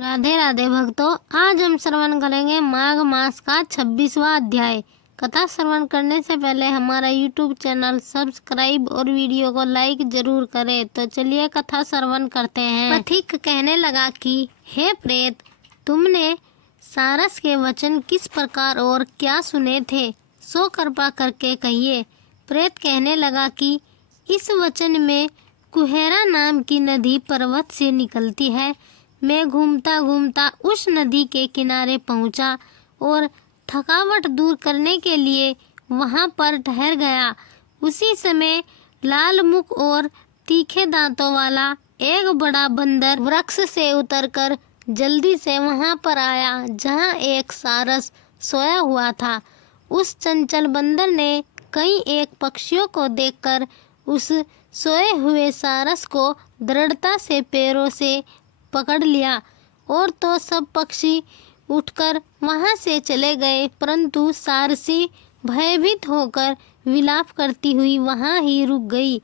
राधे राधे भक्तों, आज हम श्रवण करेंगे माघ मास का 26वां अध्याय। कथा श्रवण करने से पहले हमारा YouTube चैनल सब्सक्राइब और वीडियो को लाइक जरूर करें। तो चलिए कथा श्रवण करते हैं। पथिक कहने लगा कि हे प्रेत, तुमने सारस के वचन किस प्रकार और क्या सुने थे, सो कृपा करके कहिए। प्रेत कहने लगा कि इस वचन में कुहेरा नाम की नदी पर्वत से निकलती है। मैं घूमता घूमता उस नदी के किनारे पहुंचा और थकावट दूर करने के लिए वहां पर ठहर गया। उसी समय लाल मुख और तीखे दांतों वाला एक बड़ा बंदर वृक्ष से उतरकर जल्दी से वहां पर आया जहां एक सारस सोया हुआ था। उस चंचल बंदर ने कई एक पक्षियों को देखकर उस सोए हुए सारस को दृढ़ता से पैरों से पकड़ लिया और तो सब पक्षी उठकर वहां से चले गए, परंतु सारसी भयभीत होकर विलाप करती हुई वहां ही रुक गई।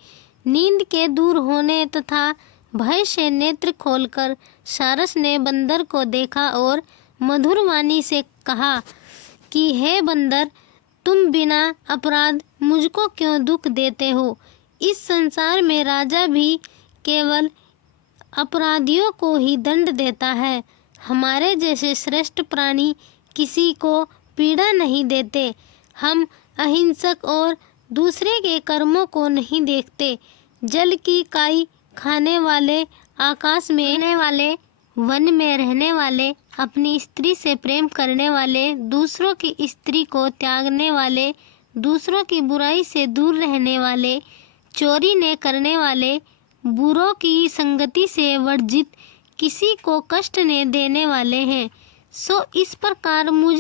नींद के दूर होने तथा भय से नेत्र खोलकर सारस ने बंदर को देखा और मधुर वाणी से कहा कि हे बंदर, तुम बिना अपराध मुझको क्यों दुख देते हो। इस संसार में राजा भी केवल अपराधियों को ही दंड देता है। हमारे जैसे श्रेष्ठ प्राणी किसी को पीड़ा नहीं देते। हम अहिंसक और दूसरे के कर्मों को नहीं देखते। जल की काई खाने वाले, आकाश में रहने वाले, वन में रहने वाले, अपनी स्त्री से प्रेम करने वाले, दूसरों की स्त्री को त्यागने वाले, दूसरों की बुराई से दूर रहने वाले, चोरी न करने वाले, बुरों की संगति से वर्जित, किसी को कष्ट न देने वाले हैं। सो इस प्रकार मुझ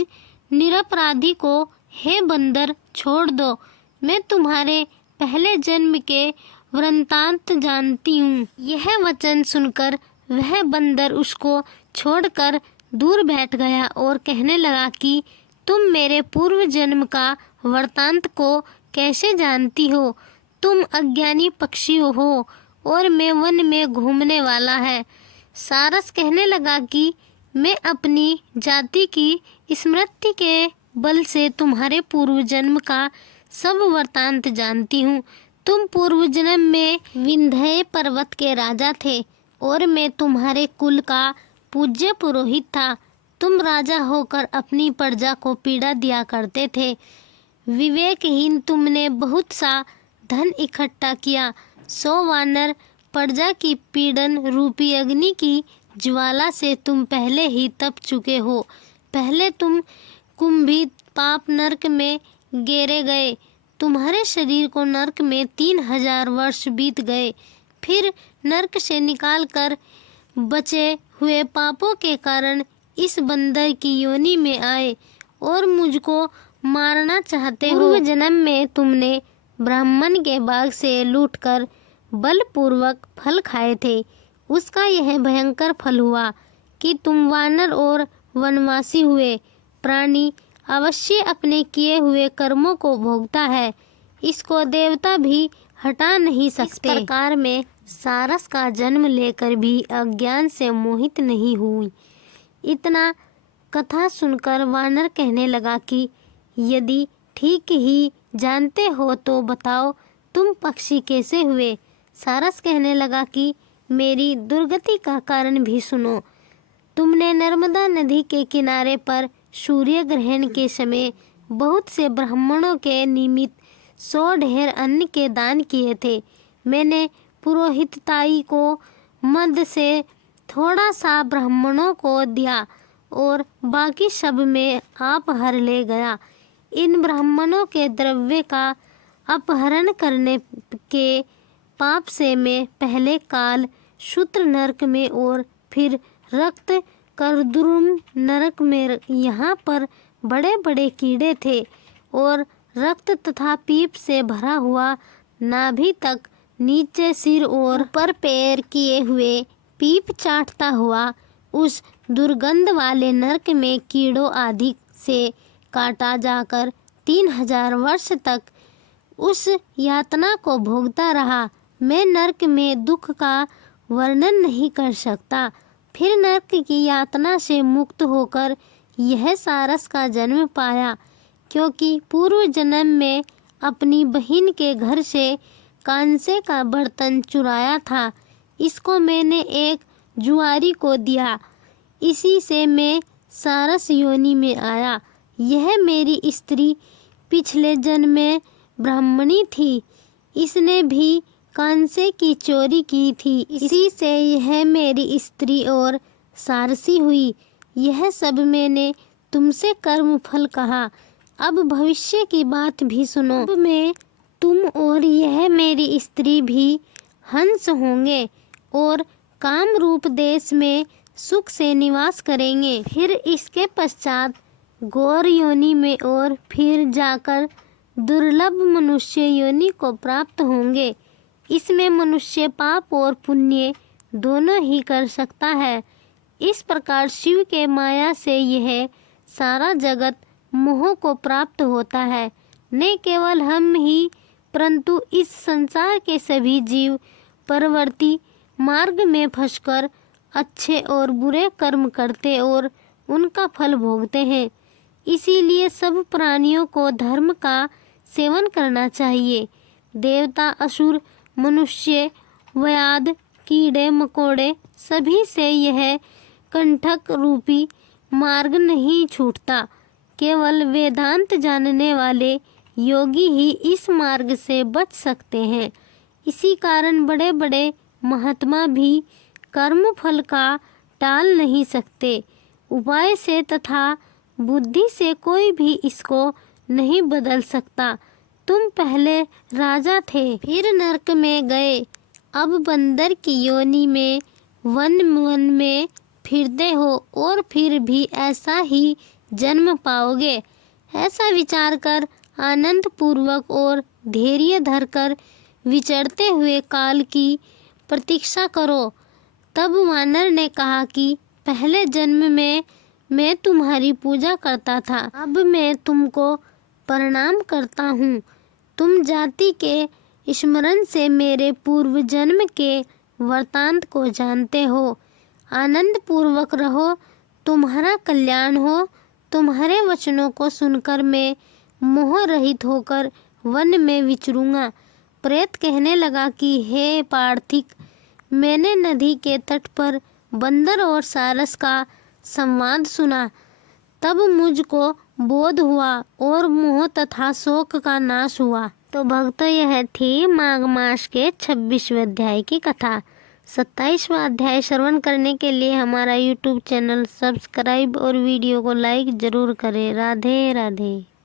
निरपराधी को हे बंदर छोड़ दो। मैं तुम्हारे पहले जन्म के वृत्तांत जानती हूँ। यह वचन सुनकर वह बंदर उसको छोड़कर दूर बैठ गया और कहने लगा कि तुम मेरे पूर्व जन्म का वृत्तांत को कैसे जानती हो। तुम अज्ञानी पक्षी हो और मैं वन में घूमने वाला है। सारस कहने लगा कि मैं अपनी जाति की स्मृति के बल से तुम्हारे पूर्व जन्म का सब वृत्तांत जानती हूँ। तुम पूर्व जन्म में विंध्य पर्वत के राजा थे और मैं तुम्हारे कुल का पूज्य पुरोहित था। तुम राजा होकर अपनी प्रजा को पीड़ा दिया करते थे। विवेकहीन तुमने बहुत सा धन इकट्ठा किया। सो वानर, प्रजा की पीड़न रूपी अग्नि की ज्वाला से तुम पहले ही तप चुके हो। पहले तुम कुंभी पाप नरक में गिरे गए। तुम्हारे शरीर को नरक में 3000 वर्ष बीत गए। फिर नरक से निकालकर बचे हुए पापों के कारण इस बंदर की योनि में आए और मुझको मारना चाहते हो। पूर्व जन्म में तुमने ब्राह्मण के बाग से लूटकर बलपूर्वक फल खाए थे। उसका यह भयंकर फल हुआ कि तुम वानर और वनवासी हुए। प्राणी अवश्य अपने किए हुए कर्मों को भोगता है, इसको देवता भी हटा नहीं सकते। इस प्रकार में सारस का जन्म लेकर भी अज्ञान से मोहित नहीं हुई। इतना कथा सुनकर वानर कहने लगा कि यदि ठीक ही जानते हो तो बताओ, तुम पक्षी कैसे हुए। सारस कहने लगा कि मेरी दुर्गति का कारण भी सुनो। तुमने नर्मदा नदी के किनारे पर सूर्य ग्रहण के समय बहुत से ब्राह्मणों के निमित्त 100 ढेर अन्न के दान किए थे। मैंने पुरोहिताई को मद से थोड़ा सा ब्राह्मणों को दिया और बाकी सब में अपहर ले गया। इन ब्राह्मणों के द्रव्य का अपहरण करने के पाप से मैं पहले काल शूद्र नरक में और फिर रक्त कर्दूम नरक में, यहाँ पर बड़े बड़े कीड़े थे और रक्त तथा पीप से भरा हुआ नाभि तक नीचे सिर और ऊपर पैर किए हुए पीप चाटता हुआ उस दुर्गंध वाले नरक में कीड़ों आदि से काटा जाकर 3000 वर्ष तक उस यातना को भोगता रहा। मैं नरक में दुख का वर्णन नहीं कर सकता, फिर नरक की यातना से मुक्त होकर यह सारस का जन्म पाया, क्योंकि पूर्व जन्म में अपनी बहन के घर से कांसे का बर्तन चुराया था। इसको मैंने एक जुआरी को दिया, इसी से मैं सारस योनि में आया। यह मेरी स्त्री पिछले जन्म में ब्राह्मणी थी, इसने भी कांसे की चोरी की थी, इसी से यह मेरी स्त्री और सारसी हुई। यह सब मैंने तुमसे कर्म फल कहा, अब भविष्य की बात भी सुनो। अब मैं, तुम और यह मेरी स्त्री भी हंस होंगे और काम रूप देश में सुख से निवास करेंगे। फिर इसके पश्चात गौर योनि में और फिर जाकर दुर्लभ मनुष्य योनि को प्राप्त होंगे। इसमें मनुष्य पाप और पुण्य दोनों ही कर सकता है। इस प्रकार शिव के माया से यह सारा जगत मोह को प्राप्त होता है। न केवल हम ही, परंतु इस संसार के सभी जीव परवर्ती मार्ग में फंसकर अच्छे और बुरे कर्म करते और उनका फल भोगते हैं। इसीलिए सब प्राणियों को धर्म का सेवन करना चाहिए। देवता, असुर, मनुष्य, व्याध, कीड़े मकोड़े सभी से यह कंटक रूपी मार्ग नहीं छूटता। केवल वेदांत जानने वाले योगी ही इस मार्ग से बच सकते हैं। इसी कारण बड़े बड़े महात्मा भी कर्म फल का टाल नहीं सकते। उपाय से तथा बुद्धि से कोई भी इसको नहीं बदल सकता। तुम पहले राजा थे, फिर नरक में गए, अब बंदर की योनि में वन वन में फिरते हो और फिर भी ऐसा ही जन्म पाओगे। ऐसा विचार कर आनंद पूर्वक और धैर्य धरकर विचरते हुए काल की प्रतीक्षा करो। तब वानर ने कहा कि पहले जन्म में मैं तुम्हारी पूजा करता था, अब मैं तुमको प्रणाम करता हूँ। तुम जाति के स्मरण से मेरे पूर्व जन्म के वृतांत को जानते हो। आनंद पूर्वक रहो, तुम्हारा कल्याण हो। तुम्हारे वचनों को सुनकर मैं मोह रहित होकर वन में विचरूंगा। प्रेत कहने लगा कि हे पार्थिक, मैंने नदी के तट पर बंदर और सारस का संवाद सुना, तब मुझको बोध हुआ और मोह तथा शोक का नाश हुआ। तो भक्तों, यह थी माघ मास के 26वें अध्याय की कथा। 27वां अध्याय श्रवण करने के लिए हमारा YouTube चैनल सब्सक्राइब और वीडियो को लाइक जरूर करें। राधे राधे।